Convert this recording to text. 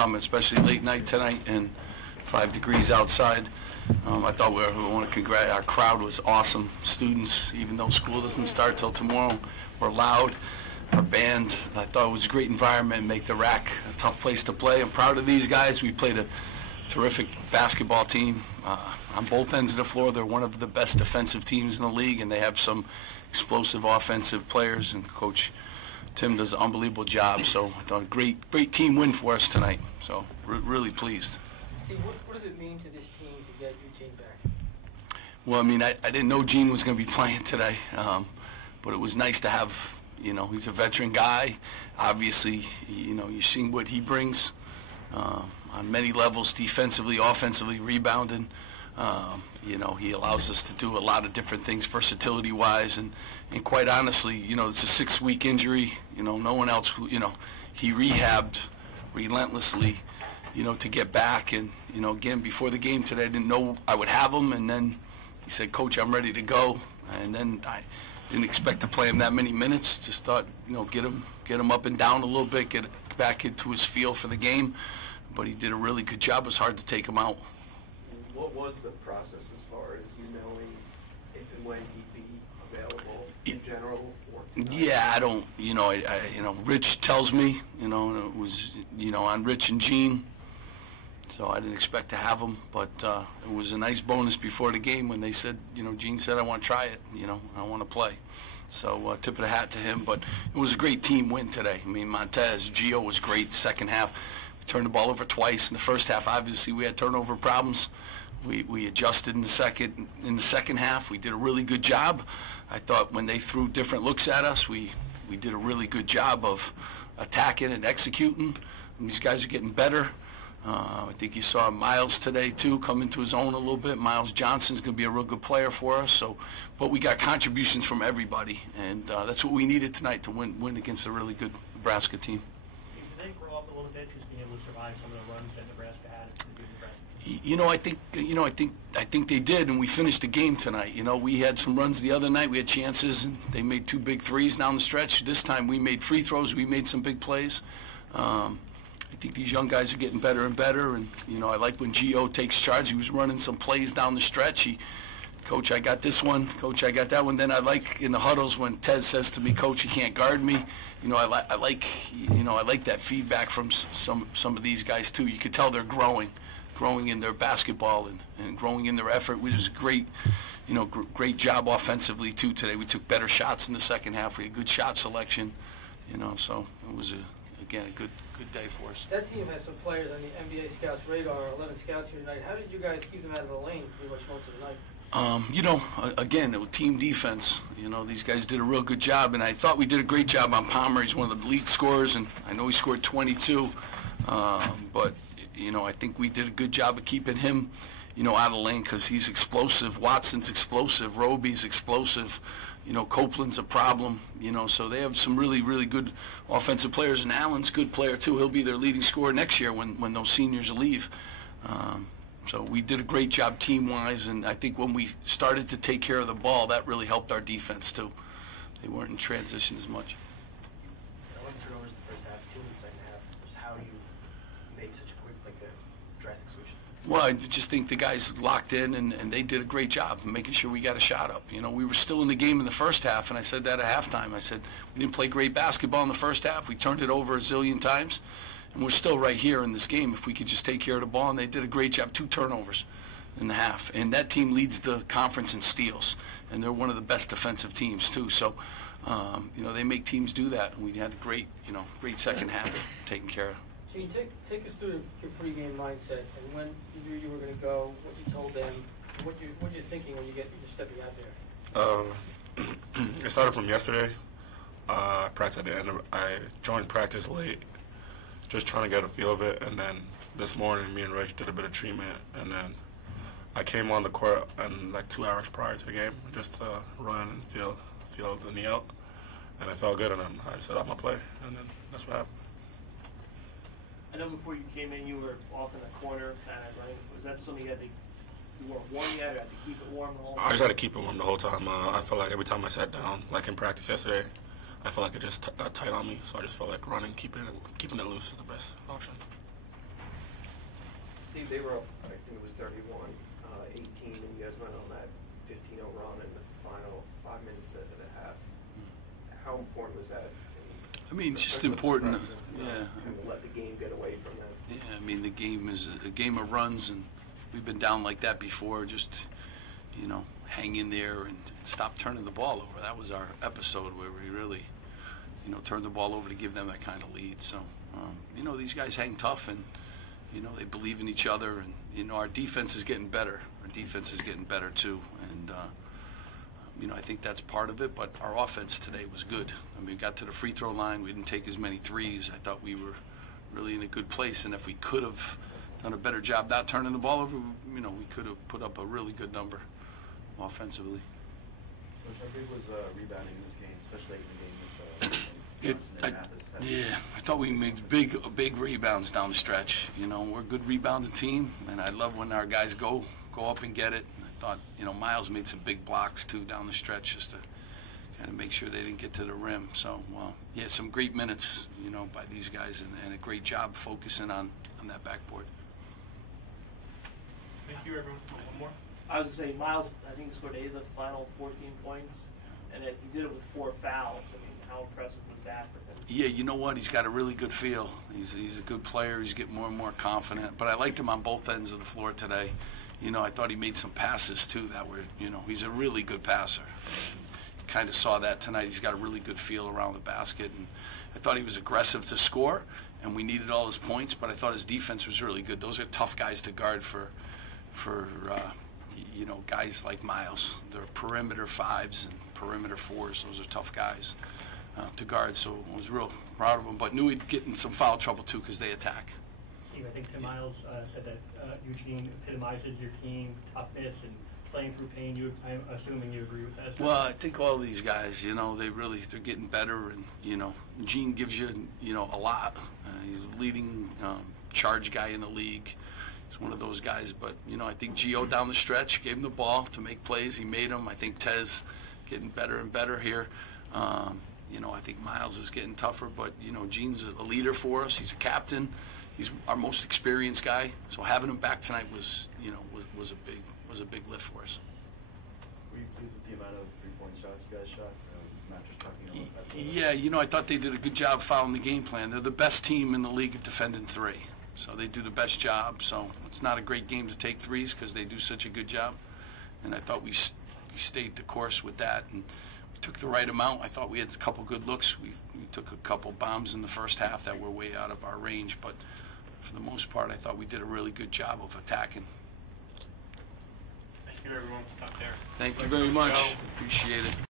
coming, especially late night tonight and 5 degrees outside. I thought we want to congratulate our crowd. Was awesome. Students, even though school doesn't start till tomorrow, were loud. Our band, I thought it was a great environment, make the RAC a tough place to play. I'm proud of these guys. We played a terrific basketball team on both ends of the floor. They're one of the best defensive teams in the league, and they have some explosive offensive players, and Coach Tim does an unbelievable job. So I thought a great team win for us tonight. So really pleased. Steve, what does it mean to this team to get Eugene back? Well, I mean, I didn't know Gene was going to be playing today, but it was nice to have. You know, he's a veteran guy. Obviously, you know, you're seeing what he brings on many levels, defensively, offensively, rebounding. You know, he allows us to do a lot of different things versatility-wise, and quite honestly, you know, it's a 6-week injury. You know, no one else, you know, he rehabbed relentlessly, you know, to get back. And, you know, again, before the game today, I didn't know I would have him, and then he said, Coach, I'm ready to go. And then I didn't expect to play him that many minutes. Just thought, you know, get him up and down a little bit, get back into his feel for the game. But he did a really good job. It was hard to take him out. What was the process as far as you knowing if and when he'd be available in general? Or yeah, I don't, you know, you know, Rich tells me, you know, and it was, you know, on Rich and Gene. So I didn't expect to have him, but it was a nice bonus before the game when they said, you know, Gene said, I want to try it, you know, I want to play. So tip of the hat to him, but it was a great team win today. I mean, Montez, Gio was great second half. We turned the ball over twice. In the first half, obviously, we had turnover problems. We adjusted in the second half. We did a really good job. I thought when they threw different looks at us, we did a really good job of attacking and executing. And these guys are getting better. I think you saw Miles today, too, come into his own a little bit. Miles Johnson's going to be a real good player for us. So, but we got contributions from everybody, and that's what we needed tonight to win against a really good Nebraska team. Did they grow up a little bit, just being able to survive some of the runs that Nebraska had? You know, I think they did, and we finished the game tonight. You know, we had some runs the other night. We had chances, and they made 2 big threes down the stretch. This time we made free throws. We made some big plays. I think these young guys are getting better and better, and, you know, I like when Gio takes charge. He was running some plays down the stretch. Coach, I got this one. Coach, I got that one. Then I like in the huddles when Tez says to me, Coach, you can't guard me. You know, I like that feedback from some of these guys too. You could tell they're growing in their basketball and growing in their effort, which is great. You know, great job offensively too today. We took better shots in the second half. We had good shot selection. You know, so it was again a good day for us. That team has some players on the NBA scouts radar. 11 scouts here tonight. How did you guys keep them out of the lane pretty much most of the night? You know, again, it was team defense. You know, these guys did a real good job, and I thought we did a great job on Palmer. He's one of the lead scorers, and I know he scored 22. But, you know, I think we did a good job of keeping him, you know, out of the lane because he's explosive. Watson's explosive. Roby's explosive. You know, Copeland's a problem. You know, so they have some really, really good offensive players, and Allen's a good player, too. He'll be their leading scorer next year when those seniors leave. So we did a great job team-wise, and I think when we started to take care of the ball, that really helped our defense, too. They weren't in transition as much. 11 turnovers in the first half, 2 in the second half. How do you make such a quick, like a drastic switch? Well, I just think the guys locked in, and they did a great job of making sure we got a shot up. You know, we were still in the game in the first half, and I said that at halftime. I said, we didn't play great basketball in the first half. We turned it over a zillion times. And we're still right here in this game if we could just take care of the ball. And they did a great job, 2 turnovers in the half. And that team leads the conference in steals. And they're one of the best defensive teams, too. So, you know, they make teams do that. And we had a great, you know, great second half taken care of. So you take us through your pregame mindset and when you knew you were going to go, what you told them, what you're thinking when you're stepping out there. It started from yesterday. Practice at the end. I joined practice late, just trying to get a feel of it, and then this morning me and Rich did a bit of treatment, and then I came on the court and like 2 hours prior to the game just to run and feel the knee out, and I felt good, and then I set up my play, and then that's what happened. I know before you came in, you were off in the corner, kind of running. Was that something you weren't warm yet, or had to keep it warm the whole time? I just had to keep it warm the whole time. I felt like every time I sat down, like in practice yesterday, I felt like it just got tight on me, so I just felt like running, keeping it loose is the best option. Steve, they were up, I think it was 31-18, and you guys went on that 15-0 run in the final 5 minutes of the half. How important was that? I mean, it's just important. Yeah. And let the game get away from them. Yeah, I mean, the game is a game of runs, and we've been down like that before. Just, you know, hang in there and stop turning the ball over. That was our episode where we really, you know, turned the ball over to give them that kind of lead. So, you know, these guys hang tough, and, you know, they believe in each other. And, you know, our defense is getting better. Our defense is getting better, too. And, you know, I think that's part of it. But our offense today was good. I mean, we got to the free throw line. We didn't take as many threes. I thought we were really in a good place. And if we could have done a better job not turning the ball over, you know, we could have put up a really good number offensively. Coach, how big was rebounding in this game, especially in the game with Johnson and Mathis? Yeah, I thought we made big rebounds down the stretch. You know, we're a good rebounding team, and I love when our guys go up and get it. I thought, you know, Miles made some big blocks too down the stretch just to kind of make sure they didn't get to the rim. So, yeah, some great minutes, you know, by these guys, and a great job focusing on that backboard. Thank you, everyone. One more. I was going to say, Miles, I think, scored 8 of the final 14 points, and he did it with 4 fouls. I mean, how impressive was that for him? Yeah, you know what? He's got a really good feel. He's a good player. He's getting more and more confident. But I liked him on both ends of the floor today. You know, I thought he made some passes, too, that were, you know, he's a really good passer. Kind of saw that tonight. He's got a really good feel around the basket. And I thought he was aggressive to score, and we needed all his points, but I thought his defense was really good. Those are tough guys to guard for you know, guys like Miles. They're perimeter 5s and perimeter 4s. Those are tough guys to guard, so I was real proud of him, but knew he'd get in some foul trouble, too, because they attack. Steve, I think Tim Miles said that Eugene epitomizes your team, toughness and playing through pain. I'm assuming you agree with that. Well, I think all these guys, you know, they're getting better, and, you know, Gene gives you, you know, a lot. He's the leading charge guy in the league. He's one of those guys, but, you know, I think Gio down the stretch gave him the ball to make plays. He made them. I think Tez getting better and better here. You know, I think Miles is getting tougher, but, you know, Gene's a leader for us. He's a captain. He's our most experienced guy. So having him back tonight was, you know, was a big lift for us. Were you pleased with the amount of three-point shots you guys shot? Not just talking about that. Yeah, you know, I thought they did a good job following the game plan. They're the best team in the league at defending 3. So they do the best job. So it's not a great game to take threes because they do such a good job. And I thought we stayed the course with that. And we took the right amount. I thought we had a couple good looks. We took a couple bombs in the first half that were way out of our range. But for the most part, I thought we did a really good job of attacking. Thank you, everyone. Stop there. Thank you very much. Appreciate it.